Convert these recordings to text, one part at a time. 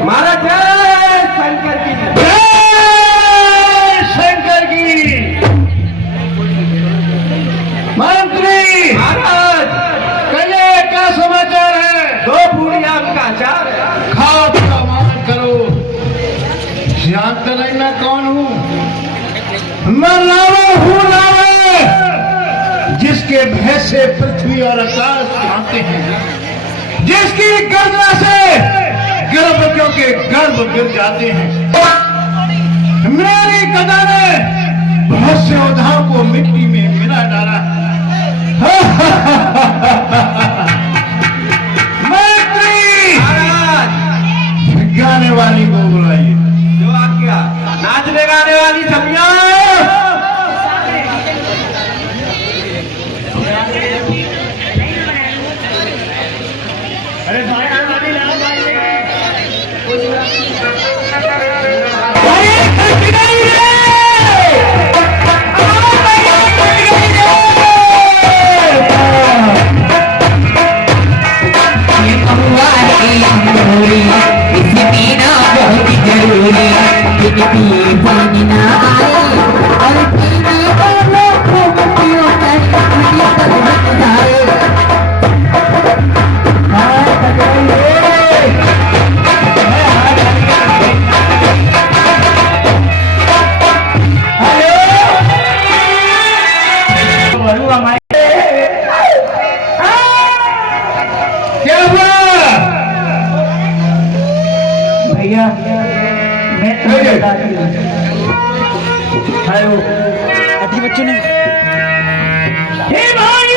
महाराज जय शंकर की जय शंकर की। मंत्री महाराज कहिए क्या समाचार है? 2 पूड़ियां का अचार है। खाओ का मान करो। जानते नहीं मैं कौन हूँ? मैं लावा हूँ, लावा जिसके भय से पृथ्वी और आकाश कांपते हैं, जिसकी गर्जना से गर्भवतियों के गर्भ गिर जाते हैं। मेरी गदा ने बहुत से उदाहों को मिट्टी में मिला डाला। मंत्री गाने वाली को बुलाइए। जो आज्ञा। नाचने गाने वाली छमिया। अरे पानी ना आए और पीने को लोगों को पियो कर जाए। क्या हुआ भैया मैं तुम्हें बताती हूँ। हेलो अति बच्चों ने हे भाई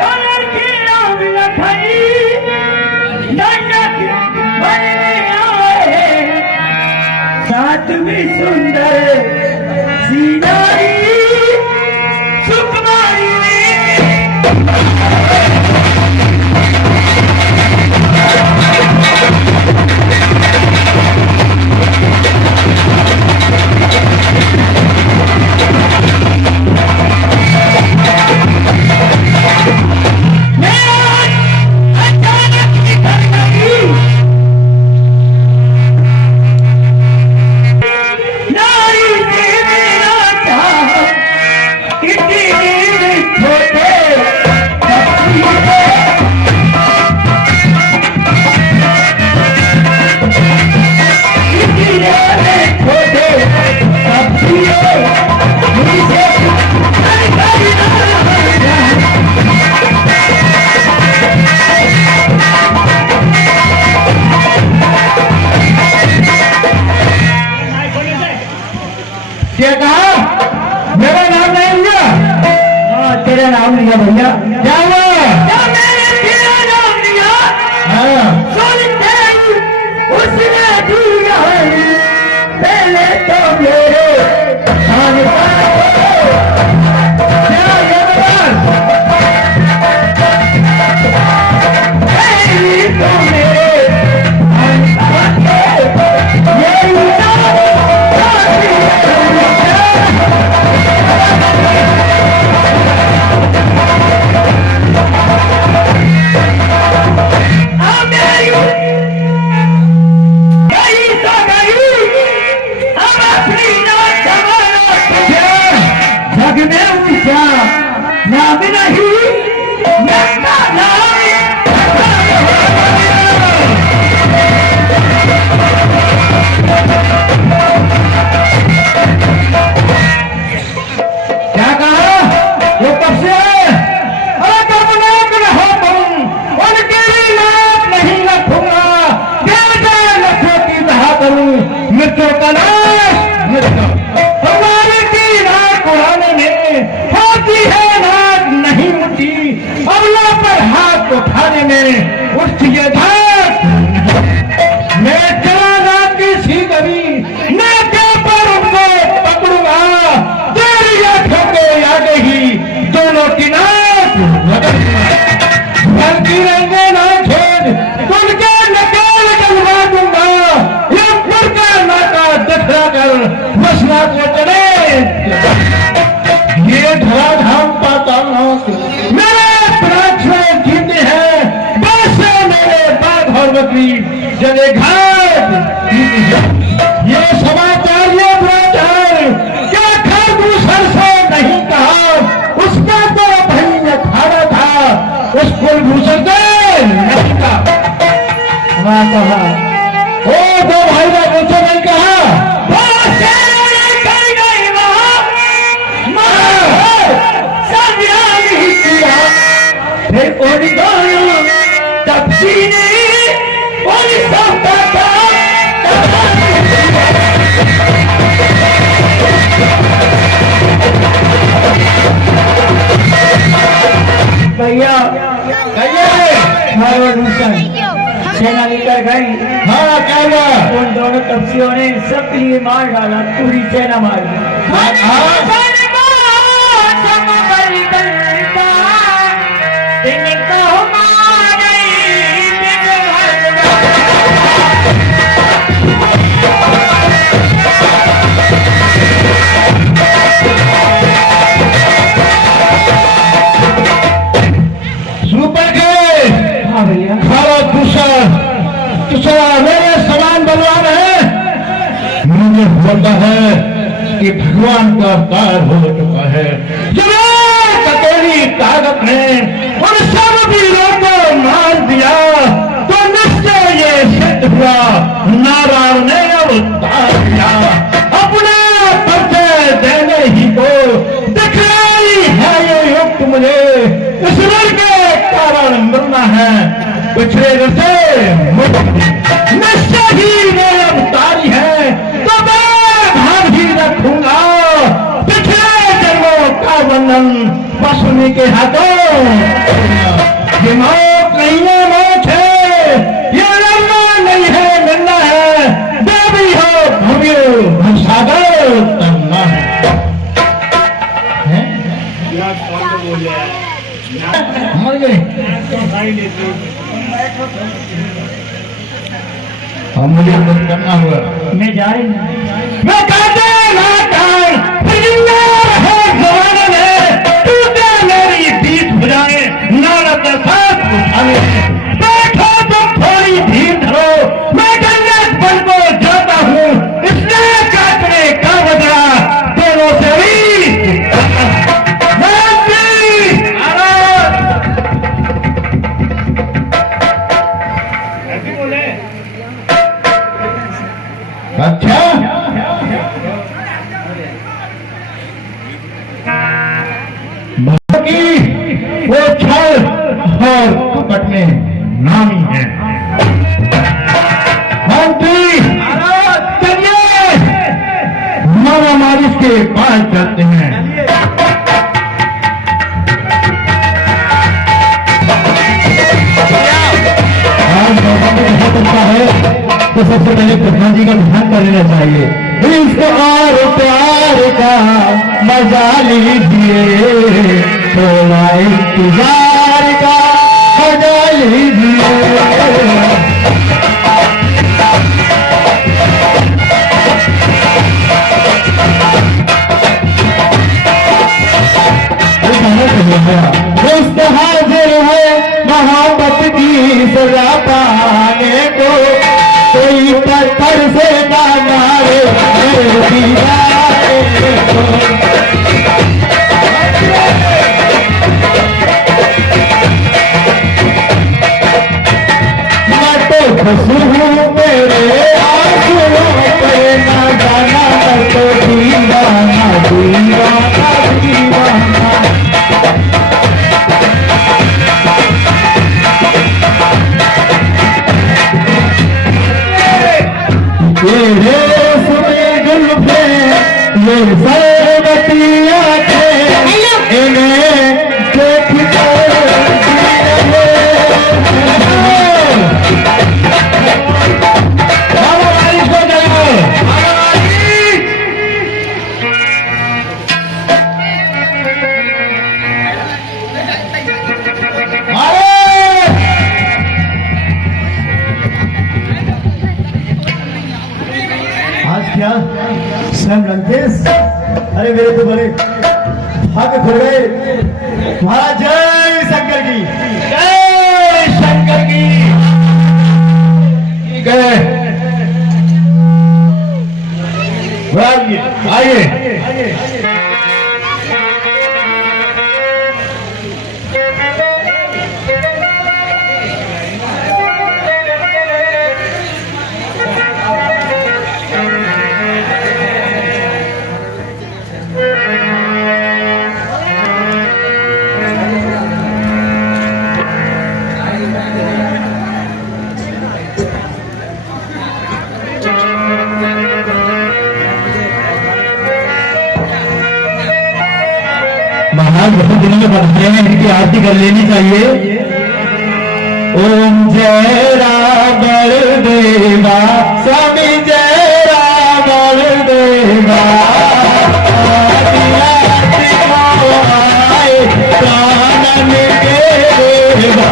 डॉलर की नाम लखाई नाटक बनने आए साथ में सुंदर सीनाई सुकुमारी क्या कहा? मेरा नाम नहीं लिया? हाँ तेरा नाम लिया भैया। क्या हुआ? क्या मैंने तेरा नाम लिया? हाँ सुनते ही उसने दिया है पहले तो मेरे खाने क्या ये बात? पहले तो मेरे यही नाम नहीं मेरा नाम क्या कहा? वो कब से है? अरे कब नाक रहो तुम, उनके लिए नाक नहीं रखूंगा। बेटा लखों की बहा करूं, मिर्चों का नाश मिर्चों। हमारे की नाक उड़ाने में होती है नाक नहीं मुट्ठी, अबला पर हाथ उठाने में उठती है धाक। मैं चला नाक की सी कभी नाके पर उनको पकड़ूंगा। तेरी आंखों के आगे ही दोनों की नाक बल्कि रहेंगे ना खेद, उनके नकेल डलवा दूंगा। ये मुर्गा नाका दखला कर मसला को चले। ये धराधाम पाता मेरे प्राण जीते चले घाट। ये समाचार ये बुराचार क्या खरदूषण से नहीं कहा, उसका तो भाई ने खाना था, उस कुलभूषण से नहीं कहा। कहा ओ दो भाई ने मुझसे नहीं कहा, फिर ओढ़ गयो तब सीने और सबका भैया सेना लेकर गई। हाँ क्या हुआ? उन दोनों तपसियों ने सबके लिए मार डाला, पूरी सेना मार दी। मेरे समान बलवान है, मुझे बोलता है कि भगवान का अवतार हो चुका है। जब अकेली ताकत ने उन सब वीरों को मार दिया तो निश्चय ये सिद्ध हुआ नारायण ने अवतार दिया। अपना परिचय देने ही को दिखलाई है ये युक्त मुझे, ईश्वर के कारण मिलना है पिछड़े से मुक्ति। निश्चय ही वो अवतारी है तो मैं भाग ही रखूंगा पिछले जन्मों का बंधन पशुनी के हाथों। ये मौत नहीं है, मौत है, ये लड़ना नहीं है, मिलना है, देवी हो भव्य भंसागर तमना है। मर गए अब मुझे कुछ करना होगा। मैं जा रही हूँ, मैं कहते ना जाए जमाने में टूटे मेरी पीठ बुझाए नारद साथ उठाने। बैठो तुम थोड़ी धीर धरो, मैं जन्नत बन को जाता हूँ, इसलिए काटने का बदला दोनों से भी अच्छा की वो छल और कपट में नामी है। मंत्री चलिए मामा मारिस के पास चलते हैं। आज हो सकता है तो सबसे पहले प्रधान जी का ध्यान कर लेना चाहिए। इस और प्यार का मजा लीजिए, थोड़ा इंतजार का मजा लीजिए। दोस्त हाजिर है मोहब्बत की सजा पाने को, कोई पत्थर से ना मारे दीवारे को। मैं तो खुश हूँ तेरे आंसुओं पे, ना जाना मैं तो दीवाना दीवाना दीवाना। ये सुने जुल्फे ये सरबती आंखें, इन्हें देख कर क्या स्वयं लंकेश, अरे मेरे तो बड़े भाग्य खुल गए। महाराज जय शंकर की, जय शंकर की। में बताए हैं, इनकी आरती कर लेनी चाहिए। ओम जय राम देवा स्वामी जय राम देवा प्राणन देवा।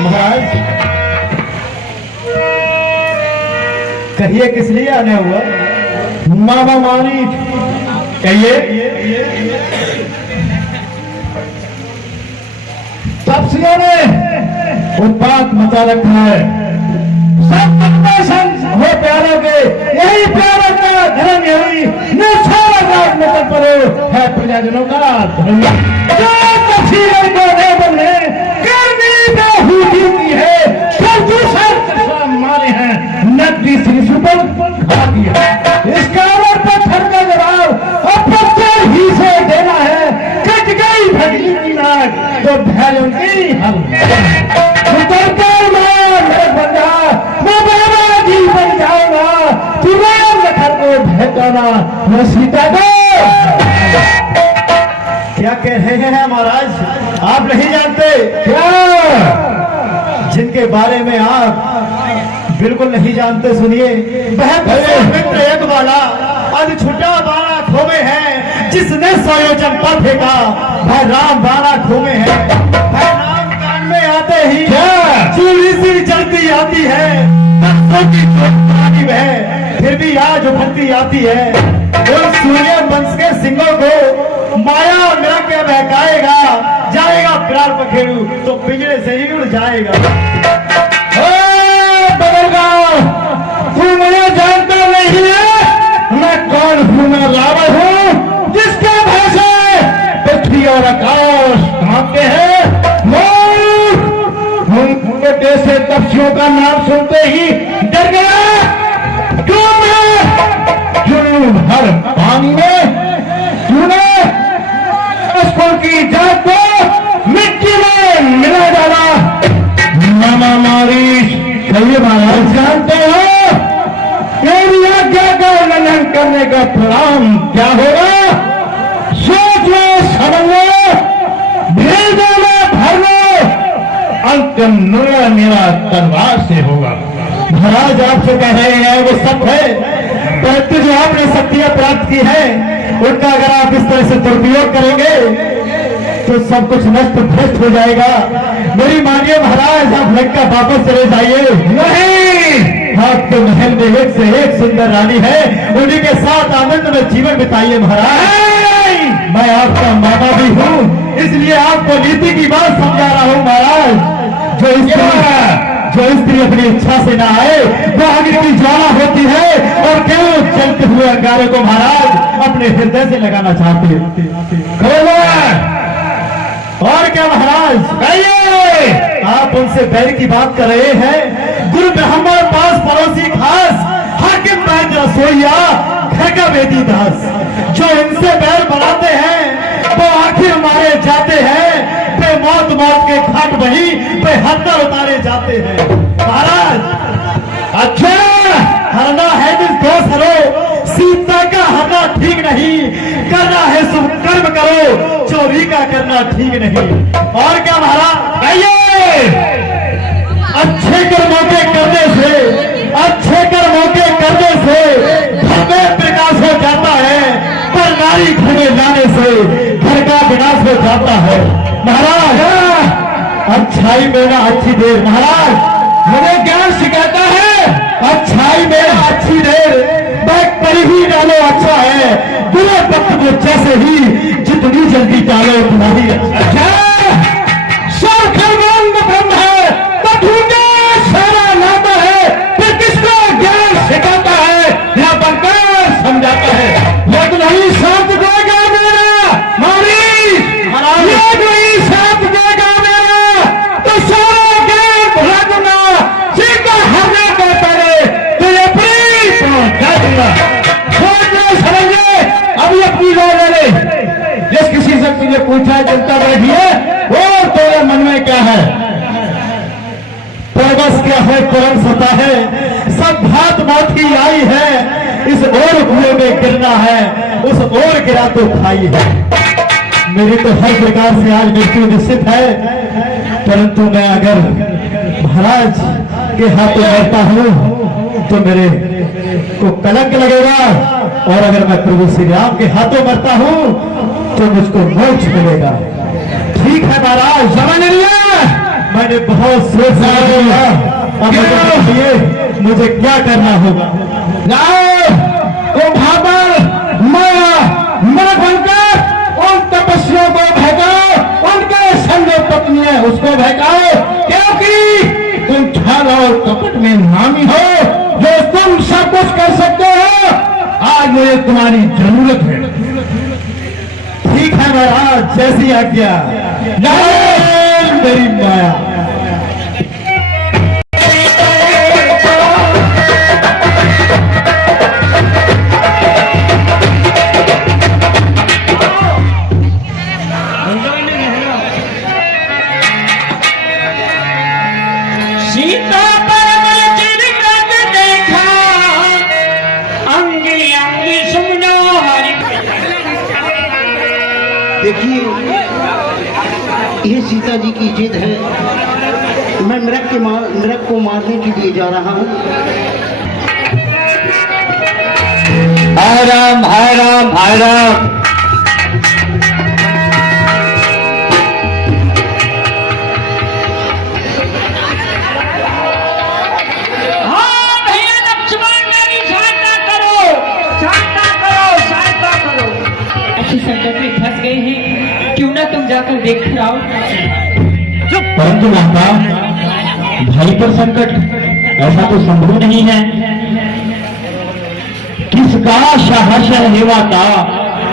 महाराज कहिए किस लिए आने हुआ? मामा मानी कहिए। तपस्वियों ने उत्पात मचा रखा है, सब हो प्यारों के, यही प्यारों का धर्म, यही न सारा राज में तत्परो है प्रजाजनों का धर्म। जो तपस्वियों को देवों ने करनी बेहूदी की है, सब दूसरा मारे हैं, नदी श्री सुपर खा दिया। इसका पत्थर का जवाब अब पत्थर ही से देना है। कट गई भगली की नाक तो भैलों की हल बन जा, मैं बाबा जी बन जाऊंगा। तू राम लखन को भैकाना, मैं सीता को। क्या कह रहे हैं महाराज? आप नहीं जानते क्या जिनके बारे में आप बिल्कुल नहीं जानते? सुनिए। मित्र एक वाला आज छुट्टा बाड़ा खोमे है, जिसने सोयोजन पर फेंका भाई राम बाड़ा खोमे है। भाई राम कान में आते ही चूड़ी सी जलती आती है, फिर भी आज उभरती आती है। उन सूर्य वंश के सिंहों को माया और मिला के बहकाएगा, जाएगा प्यार पखेरू तो पिंजरे से ही उड़ जाएगा। तू मुझे जानता नहीं है, मैं कौन हूँ? मैं रावण हूँ, जिसके भय से पृथ्वी और आकाश कांपते हैं। मोटे से तपस्वियों का नाम सुनते ही डर गया। क्यों हर पानी में तूने उसको की जात को मिट्टी में मिला डाला। मामा मारीश कहिए महाराज, जानते हो मेरी आज्ञा का उल्लंघन करने का परिणाम क्या होगा? सोच लो, समझ लो, भेदों में भर लो, अंतिम निर्णय मेरा तलवार से होगा। महाराज आपसे कह रहे हैं वो सब है, परंतु जो आपने शक्तियां प्राप्त की है उनका अगर आप इस तरह से दुरुपयोग करेंगे तो सब कुछ नष्ट भ्रष्ट हो जाएगा। मेरी मानिए महाराज, आप लंका वापस चले जाइए। नहीं, आपके महल में एक से एक सुंदर रानी है, उन्हीं के साथ आनंद में जीवन बिताइए महाराज। मैं आपका मामा भी हूँ, इसलिए आपको नीति की बात समझा रहा हूँ महाराज। जो स्त्री अपनी इच्छा से ना आए वो आगे की ज्वाला होती है, और केवल चलते हुए अंगारे को महाराज अपने हृदय से लगाना चाहते हैं। और क्या महाराज? कहिए। आप उनसे बैर की बात कर रहे हैं। गुरु ब्राह्मण पास पड़ोसी खास, हाकिम बैद रसोईया घर का वेदी दास। जो इनसे बैर बनाते हैं वो आखिर मारे जाते हैं, वे मौत मौत के घाट वही वे हत्या उतारे जाते हैं। महाराज अच्छा हरना है जिस दो सरो, सीता का हरना ठीक नहीं, करना है शुभ कर्म करो, चोरी का करना ठीक नहीं। और क्या महाराज? कहिए। अच्छे कर्मों के करने से, अच्छे कर्मों के करने से घर में प्रकाश हो जाता है, पर नारी घर में लाने से घर का विनाश हो जाता है। महाराज अच्छाई मेरा अच्छी देर, महाराज मुझे ज्ञान सिखाता है अच्छाई मेरा अच्छी देर, बैग पर ही डालो अच्छा है, बुरे वक्त में जैसे ही जितनी जल्दी डालो उतना ही अच्छा। ब्रह्म है तो ढूंढे सारा लाता है, फिर किसको ज्ञान सिखाता है या बनकर समझाता है। यज्ञ नहीं साथ देगा मेरा मारी, यज्ञ नहीं साथ देगा मेरा तो सारा ज्ञान भुला दूंगा। सीता हरने को पड़े तो ये प्रीत पहुंचा दूंगा। समझे? अभी अपनी राय ले ले। जिस किसी से तुझे पूछा जनता बैठी है और तेरे मन में क्या है? परवश क्या है, परम सता है, सब भात भात की आई है, इस और कुएं में गिरना है, उस और गिरा तो खाई है। मेरी तो हर प्रकार से आज मृत्यु निश्चित है, परंतु मैं अगर महाराज के हाथों मरता हूं तो मेरे को कलंक लगेगा, और अगर मैं प्रभु श्री राम के हाथों मरता हूं तो मुझको मोक्ष मिलेगा। ठीक है महाराज, समझ लिया, मैंने बहुत सोच लिया। अब मुझे क्या करना होगा? ओ भाबर, मैं बनकर उन तपस्वियों को भगाओ, उनके संग पत्नी है उसको भगाओ, क्योंकि तुम छल और कपट में नामी हो, जो तुम सब कुछ कर सकते हो। आज मुझे तुम्हारी जरूरत है। ठीक है महाराज, जैसी आज्ञा। मेरी माया। सीता परवल चिरकत देखा, अंगी अंगी सुमनो हरि। देखिए, ये सीता जी की जिद है। मैं नृप को मारने के लिए जा रहा हूँ। हाय राम, हाय राम, हाय राम। हाँ भैया लक्ष्मण, मेरी सहायता करो, सहायता करो, सहायता करो। ऐसे संकट में फंस गए हैं, क्यों ना तुम जाकर देख कर आओ। परंतु माता, भाई पर संकट, ऐसा तो संभव नहीं है। किसका साहस है माता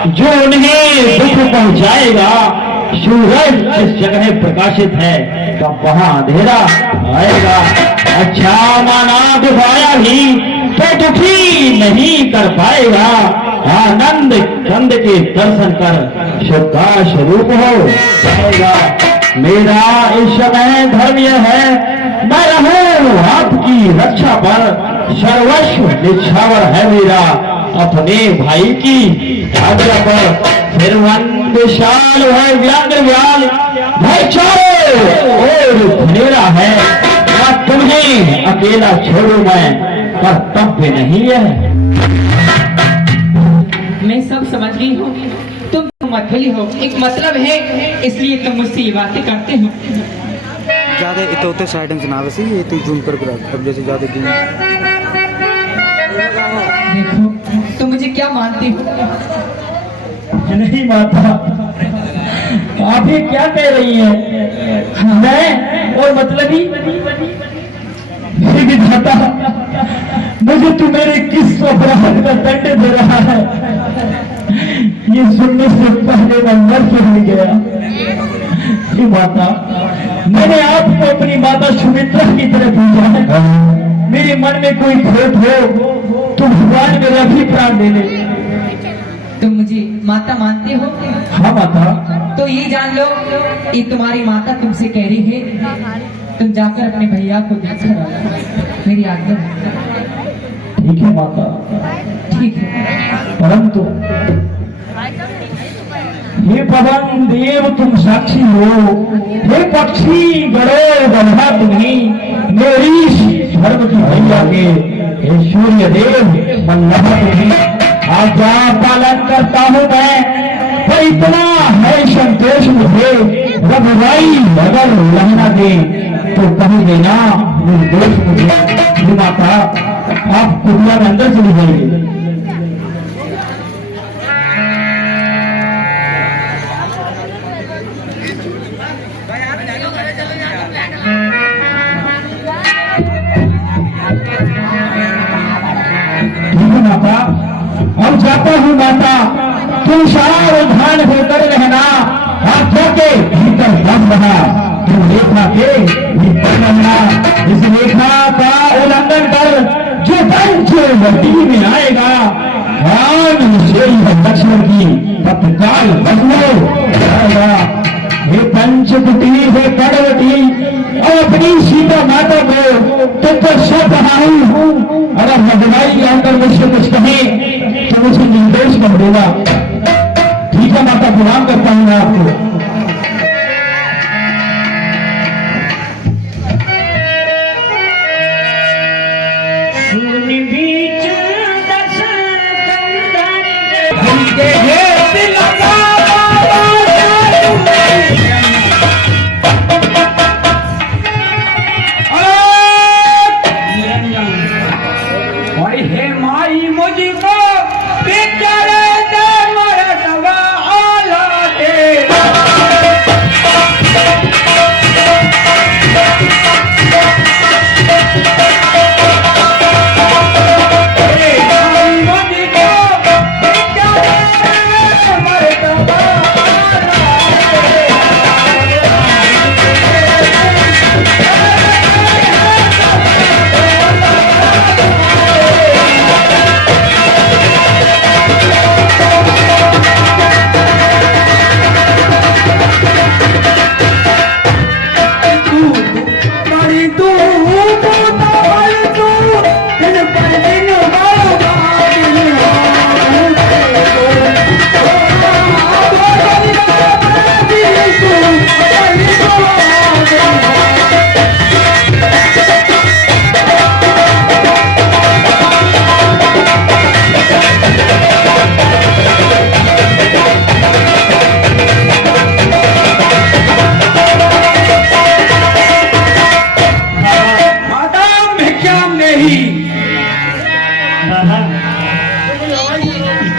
जो उन्हें दुख पहुंचाएगा? सूरज जिस जगह प्रकाशित है तब वहां अंधेरा आएगा। अच्छा माना दुखाया भी तो दुखी नहीं कर पाएगा। आनंद कंद के दर्शन कर सुख का स्वरूप हो जाएगा। मेरा इस समय धर्म यह है, मैं रहूं आपकी रक्षा पर, सर्वस्व निछावर है मेरा अपने भाई की आज्ञा पर। फिर विशाल है व्याघ्र व्याल, भाई चारों और घेरा है। क्या तुम्हें अकेला छोड़ू मैं, कर्तव्य नहीं है। मैं सब समझ गई हूँ, तुम मतली हो, एक मतलब है, इसलिए तुम मुझसे ये बातें करते हो। ज्यादा इतोते साइड से ना वैसे ये तो जूम कर अब जैसे ज्यादा दिन। देखो तुम मुझे क्या मानते हो? नहीं माता, आप ये क्या कह रही हैं? मैं और मतलब ही विधाता, मुझे तू मेरे किस अपराध का दंड दे रहा है? ये सुनने से पहले मैं मर क्यों गया? हे माता, मैंने आपको अपनी माता सुमित्रा की तरह पूछा है। मेरे मन में कोई खोट हो तो भगवान मेरा भी प्राण दे ले। तुम मुझे माता मानते हो? हाँ माता। तो ये जान लो, ये तुम्हारी माता तुमसे कह रही है, तुम जाकर अपने भैया को देखकर आओ। मेरी आज्ञा है। ठीक है माता, ठीक है। परंतु हे पवन देव तुम साक्षी हो, हे पक्षी गड़ो बंधा तुम्हें, मेरी धर्म की भैया के हे सूर्य देव बंधा तुम्हें। आज्ञा पालन करता हूँ मैं, पर इतना है संतोष मुझे, रघुराई अगर रहना दे तो कहीं देना निर्दोष मुझे। हे माता, आप कुटिया में अंदर चली जाइए। माता, अब जाता हूँ माता, तुम सावधान होकर रहना। हाथों के भीतर बंद रहा, तुम रेखा के भीतर रहना। इस रेखा का उल्लंघन कर जो पंच नदी में आएगा, लक्ष्मण की तत्काल बदलो जाएगा। ये पंच कुटीर से कड़वटी और अपनी सीता माता को तो सब रहा हूँ। अगर हजमाई आकर से कुछ कहें तो मुझे निर्देश कर देगा। ठीक है माता, प्रणाम करता हूँ मैं आपको।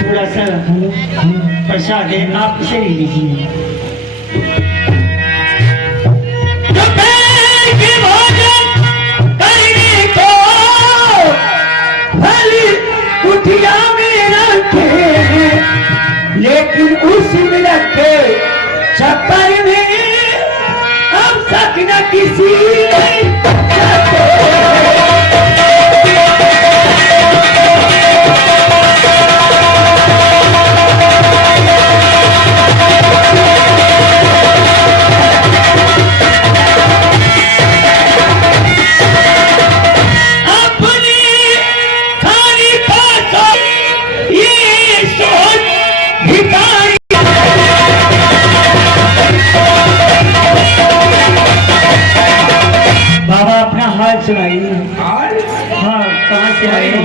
थोड़ा सा प्रसाद है, आप इसे ले लीजिए। कुटिया में रखे लेकिन उस मिनट के चक्कर में अब तक न किसी सुनाइए। हाल हाँ, कहाँ से आए हो?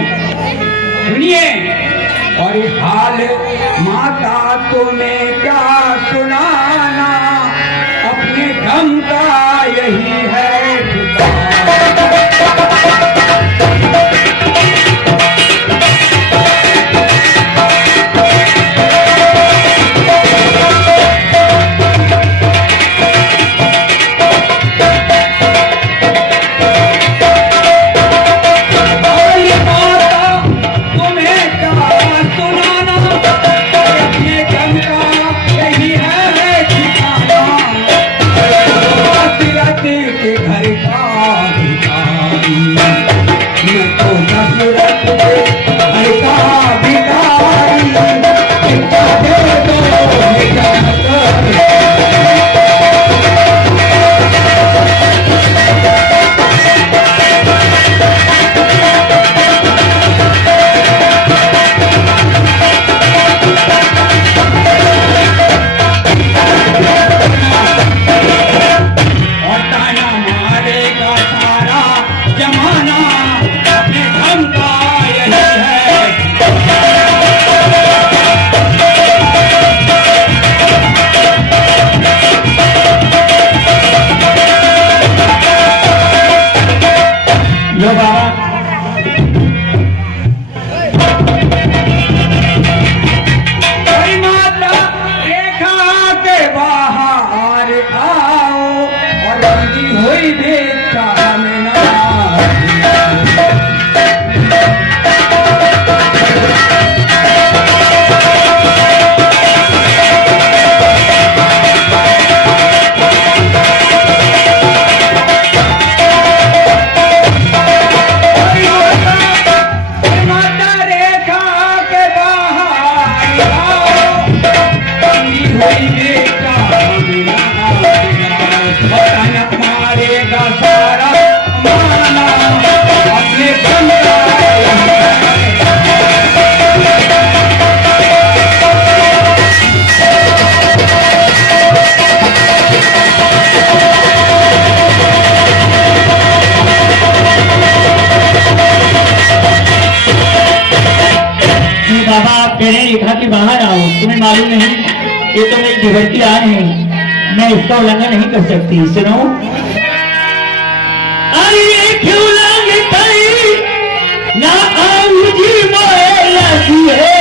सुनिए। और हाल माता तुम्हें क्या सुनाना, अपने गम का यही है ठिकाना। सारा माना अपने मैं इसका उल्लंघन नहीं कर सकती। सुनो, अरे क्यों लगताई ना आऊ जी मोए लगी है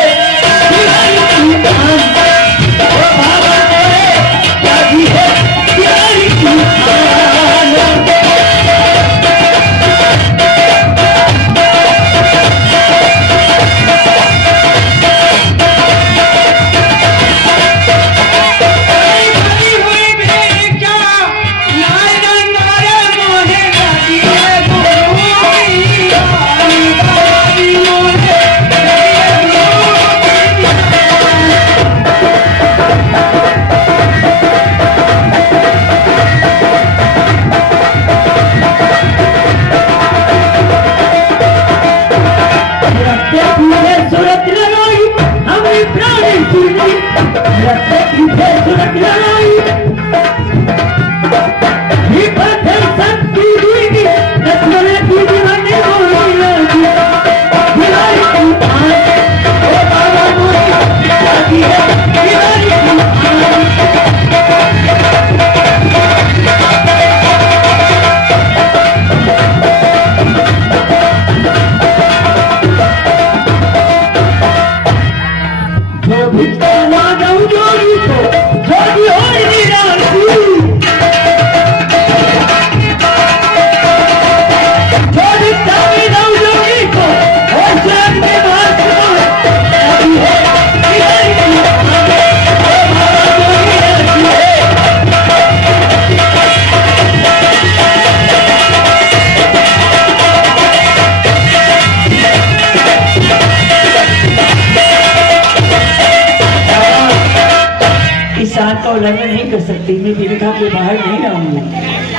उल्लंघन नहीं कर सकती। मैं दीर्घा के बाहर नहीं रहूंगी।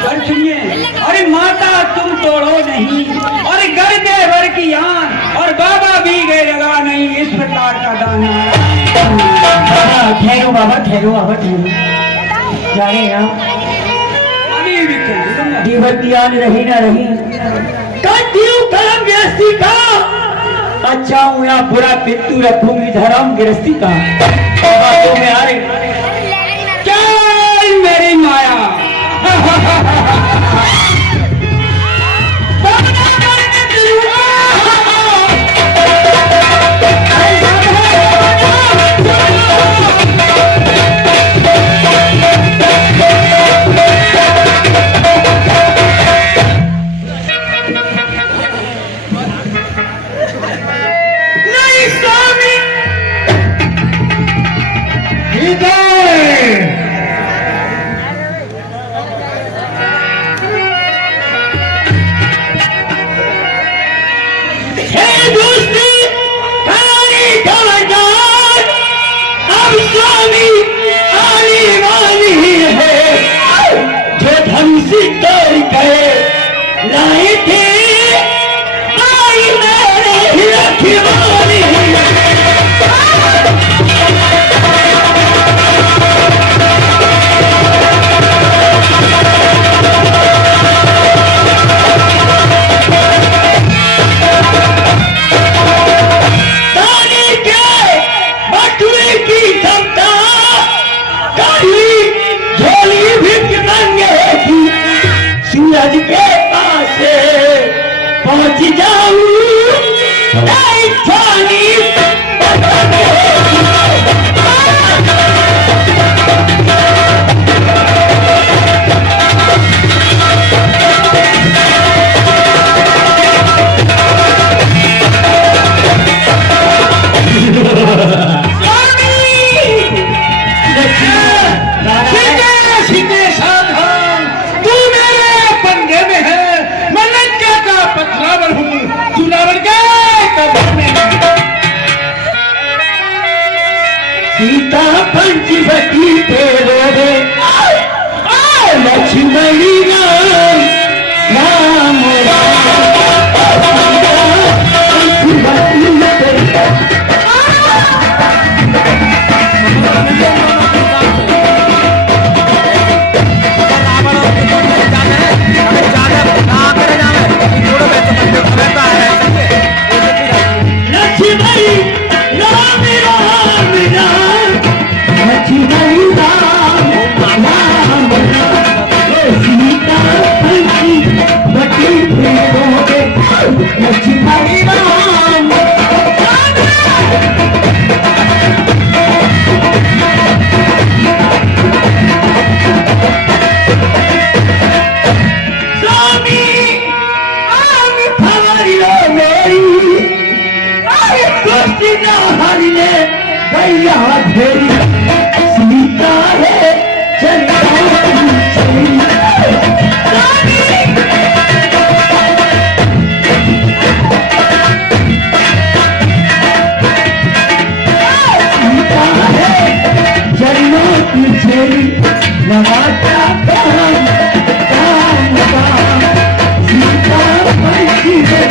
और सुनिए, अरे माता तुम तोड़ो नहीं, और गर्दे भर की आन, और बाबा भी गए लगा नहीं इस प्रकार का दाना। ठहरो बाबा, ठहरो बाबा, ठहरो। जा रहे हैं आप? अभी भी चलिए। जीवन की आन रही ना रही, कलम गृहस्थी का अच्छा हूँ या बुरा पितू रखूंगी धर्म गृहस्थी का। बातों में आ रहे मेरी माया नहीं स्वामी, लाए थे आई मेरे रखवाली। ताली के बटुए की क्षमता काली झोली भिक नंगे की सूरज के पहुंच जाऊं सीता पंचवटी तेरे रे लक्ष्मणी राम राम लक्ष्मणी राम राम लक्ष्मणी राम लगाता काम सीता पैसी है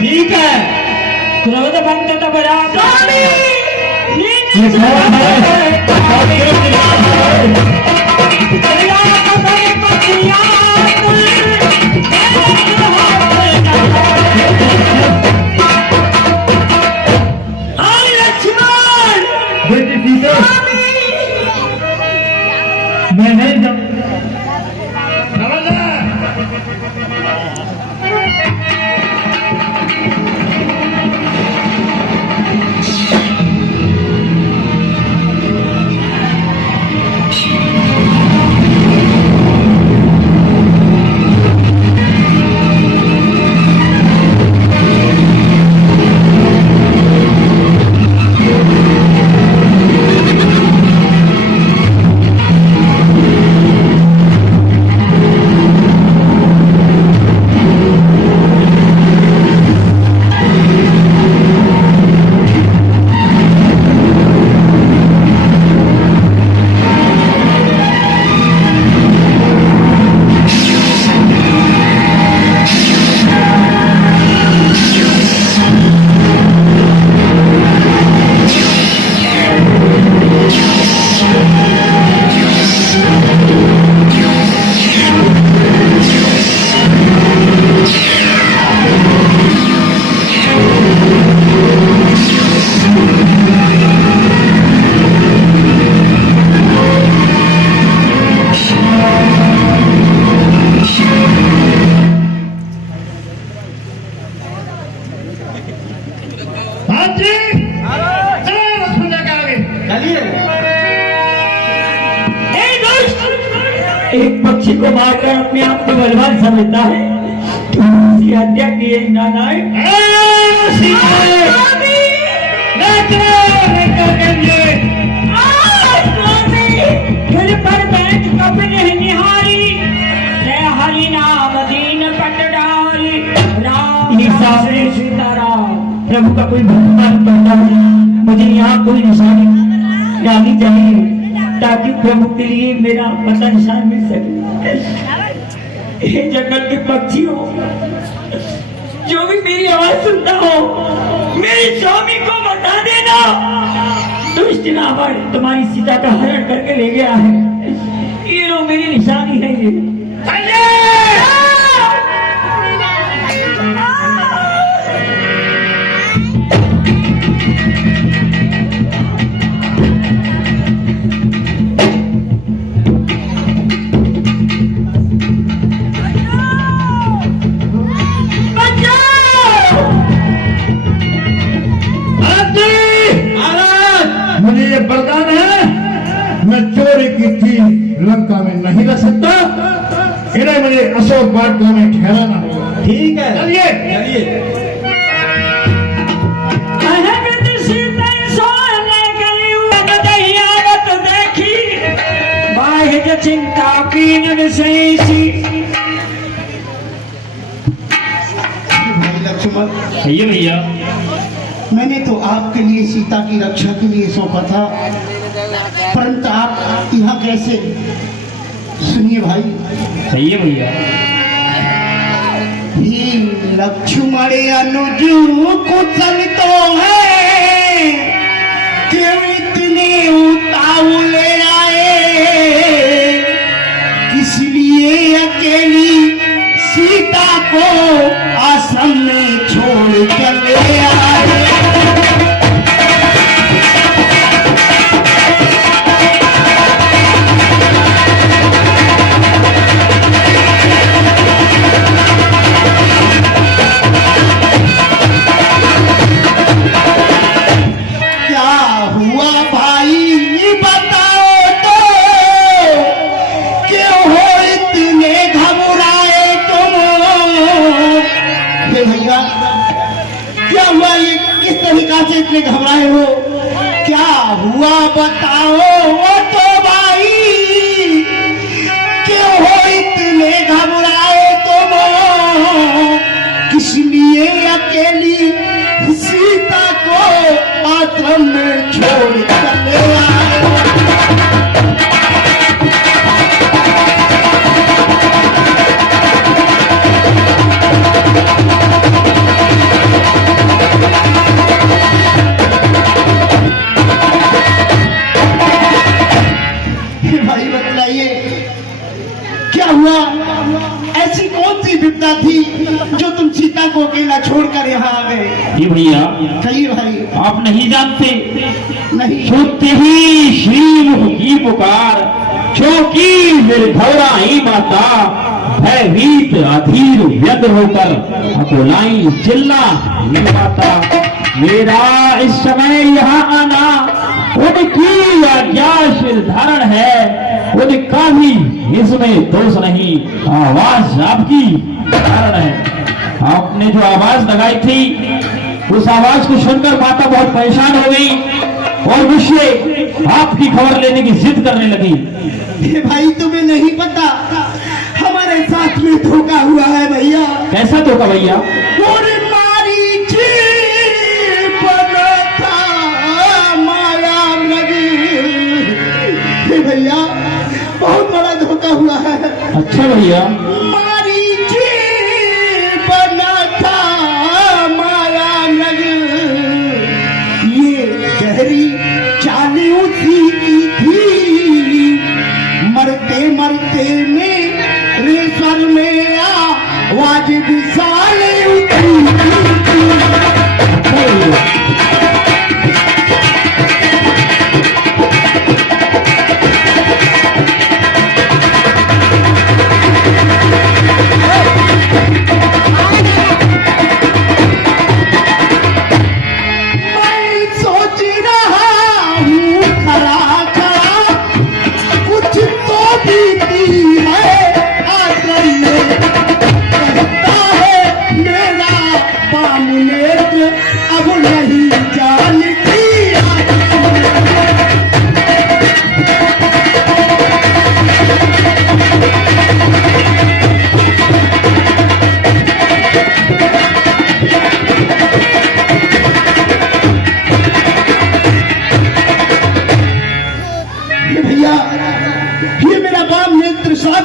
ठीक है क्रोध भक्त तो बराबर मैं नहीं जाऊँ एक पक्षी को मारकर अपने आप को बलवान समझता है, उसकी हत्या की एक नालायक फिर पर बैठ कपड़े निहारी हरि नाम दीन पट डाली सीताराम। प्रभु का कोई भगवान करता है, मुझे यहाँ कोई निशानी डालनी चाहिए ताकि प्रभु के लिए मेरा पता निशान मिल सके। हे जंगल के पक्षियों, जो भी मेरी आवाज सुनता हो, मेरे स्वामी को बता देना। दुष्ट नावर तुम्हारी सीता का हरण करके ले गया है, ये लो मेरी निशानी है ये। मुझे ये वरदान है, मैं चोरी की थी लंका में नहीं रह सकता, इन्हें मुझे अशोक वाटिका में ठहराना होगा। ठीक है, चलिए चलिए। चिंता की लक्ष्मण, भैया मैंने तो आपके लिए सीता की रक्षा के लिए सौंपा था, परंतु आप यहाँ कैसे? सुनिए भाई, सही है भैया। ही लक्ष्मण अनुज कुशल तो है, क्यों इतने उतावले आए, किस लिए अकेली सीता को आश्रम में छोड़ चले आए। से इतने घबराए हो, क्या हुआ बताओ तो भाई, क्यों हो इतने घबराए तुम, किस लिए अकेली सीता को आश्रम में छोड़ चले आए। भाई बतलाइए क्या हुआ, ऐसी कौन सी विपदा थी जो तुम सीता को अकेला छोड़कर यहाँ आ गए। ये भैया कहिए भाई। आप नहीं जानते, नहीं सुनते ही श्री मुख की पुकार, चौकी निर्भराई माता, भयभीत अधीर व्यग्र होकर अकोलाई चिल्ला माता, मेरा इस समय यहाँ आना उनकी आज्ञा सिर धारण है, उनका भी इसमें दोष नहीं, आवाज आपकी कारण है। आपने जो आवाज लगाई थी, उस आवाज को सुनकर माता बहुत परेशान हो गई और मुझसे आपकी खबर लेने की जिद करने लगी। भाई तुम्हें नहीं पता, हमारे साथ में धोखा हुआ है भैया। कैसा धोखा भैया? भैया बहुत बड़ा धोखा हुआ है। अच्छा भैया। मारीची बना था माया नग, ये गहरी चाली उसी की थी, मरते मरते मेरे स्वर में आवाज विशाल उठी।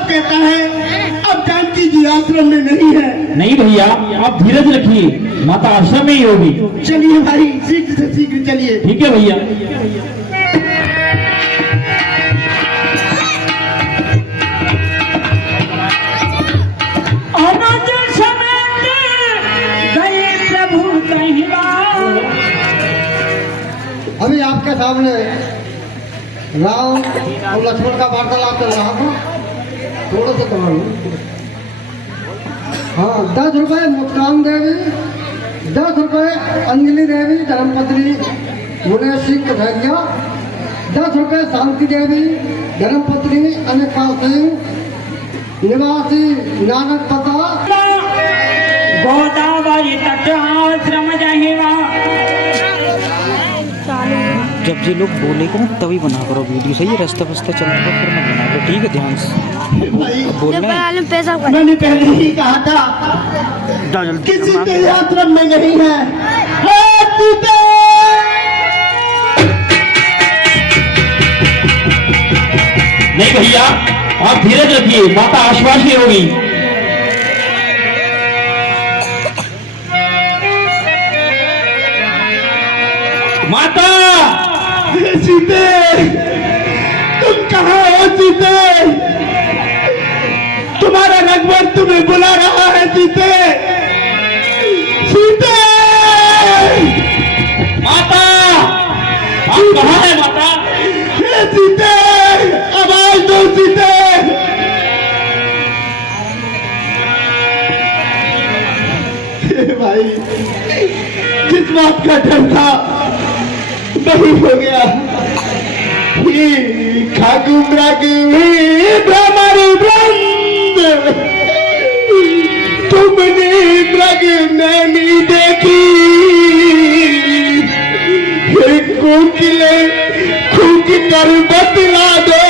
कहता है अब जानकी जी आश्रम में नहीं है। नहीं भैया, आप धीरज रखिए, माता आश्रम में ही होगी। चलिए भाई, शीघ्र से शीघ्र चलिए। ठीक है भैया। अभी आपके सामने राम और लक्ष्मण का वार्तालाप चल रहा था, थोड़ा सा कमा लो। हाँ, 10 रुपये मुस्कान देवी, 10 रुपये अंजलि देवी धर्मपत्नी मुने सिंह कठैया, 10 रुपये शांति देवी धर्मपत्नी अनिका सिंह निवासी नानक पता गोदावरी तटाश्रम जहिवा। जब ये लोग बोलेगा ना तभी बना करो वीडियो, सही है? रास्ता फस्ता चलने का फिर मत बना करो, ठीक है? ध्यान से बोलना है। मैंने पहले ही कहा था किसी के आश्रम में नहीं है। नहीं भैया, आप धीरज रखिए, माता आश्वासी होगी। माता सीते, तुम कहाँ हो सीते? तुम्हारा रघुवर तुम्हें बुला रहा है सीते। सीते, माता आप कहाँ है माता? हे सीते, आवाज दो सीते। हे भाई, जिस बात का डर था वही हो गया। खागु मृग भ्रमर वृंद, तुमने मृग नैनी देखी। कोकिले खूक कर बतला दो